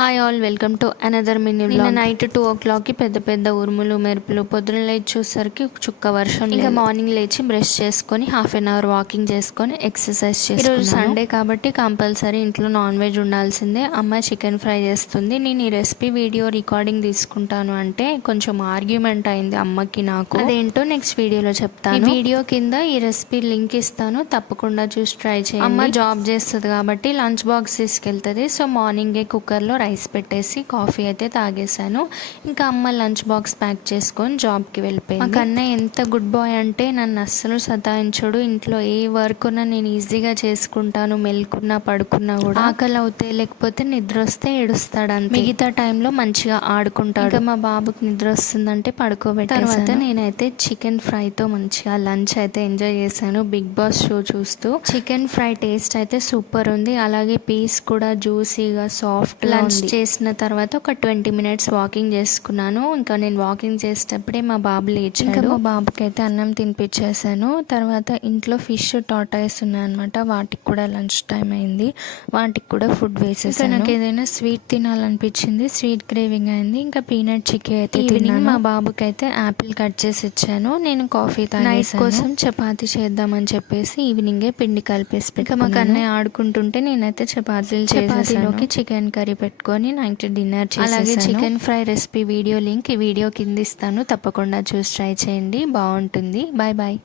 Hi all, welcome to another mini vlog. నిన్న night 2 o'clockకి పెద్ద ఉరుములు మెరుపులు, పొద్దున లేచి చూసేసరికి చుక్క వర్షం. ఇంకా మార్నింగ్ లేచి బ్రష్ చేసుకొని హాఫ్ అన్ అవర్ వాకింగ్ చేసుకొని ఎక్సర్సైజ్ చేసుకున్నాను. ఈరోజు సండే కాబట్టి కంపల్సరీ ఇంట్లో నాన్ వెజ్ ఉండాల్సిందే. అమ్మ చికెన్ ఫ్రై చేస్తుంది. నేను ఈ రెసిపీ వీడియో రికార్డింగ్ తీసుకుంటాను అంటే కొంచెం ఆర్గ్యుమెంట్ అయింది అమ్మకి నాకు. అదేంటో నెక్స్ట్ వీడియోలో చెప్తాను. ఈ వీడియో కింద ఈ రెసిపీ లింక్ ఇస్తాను, తప్పకుండా చూసి ట్రై చేయండి. అమ్మ జాబ్ చేస్తుంది కాబట్టి లంచ్ బాక్స్ తీసుకెళ్తుంది. సో మార్నింగే కుక్కర్లో రైస్ పెట్టేసి కాఫీ అయితే తాగేశాను. ఇంకా అమ్మ లంచ్ బాక్స్ ప్యాక్ చేసుకొని జాబ్కి వెళ్ళిపోయింది. మా కన్నయ్య ఎంత గుడ్ బాయ్ అంటే నన్ను అస్సలు సతాయించడు. ఇంట్లో ఏ వర్క్ ఉన్నా నేను ఈజీగా చేసుకుంటాను. మెల్కున్నా పడుకున్నా కూడా. ఆకలి అవుతే లేకపోతే నిద్ర వస్తే ఏడుస్తాడు అంతే. మిగతా టైంలో మంచిగా ఆడుకుంటాడు. ఇంకా మా బాబుకి నిద్ర వస్తుందంటే పడుకోబెట్టాను. తర్వాత నేనైతే చికెన్ ఫ్రైతో మంచిగా లంచ్ అయితే ఎంజాయ్ చేశాను బిగ్ బాస్ షో చూస్తూ. చికెన్ ఫ్రై టేస్ట్ అయితే సూపర్ ఉంది. అలాగే పీస్ కూడా జ్యూసీగా సాఫ్ట్. లంచ్ చేసిన తర్వాత ఒక 20 minutes వాకింగ్ చేసుకున్నాను. ఇంకా నేను వాకింగ్ చేసేటప్పుడే మా బాబు లేచాడు. ఇంకా మా బాబుకి అయితే అన్నం తినిపించేసాను. తర్వాత ఇంట్లో ఫిష్ టాటాయిస్ ఉన్నాయన్నమాట. వాటికి కూడా లంచ్ టైం అయింది. వాటికి కూడా ఫుడ్ వేసేసాను. నాకు ఏదైనా స్వీట్ తినాలనిపించింది, స్వీట్ క్రేవింగ్ అయింది. ఇంకా పీనట్ చిక్కీ అయితే ఈవినింగ్ మా బాబుకి అయితే యాపిల్ కట్ చేసి ఇచ్చాను. నేను కాఫీ నైట్ కోసం చపాతీ చేద్దామని చెప్పేసి ఈవినింగే పిండి కలిపేసి ఇంకా మా కన్నయ్య ఆడుకుంటుంటే నేనైతే చపాతీలోకి చికెన్ కర్రీ పెట్టుకొని నైట్ డిన్నర్ చేసి, అలాగే chicken fry recipe video link ఈ వీడియో కింద ఇస్తాను, తప్పకుండా చూసి ట్రై చేయండి, బాగుంటుంది. Bye bye.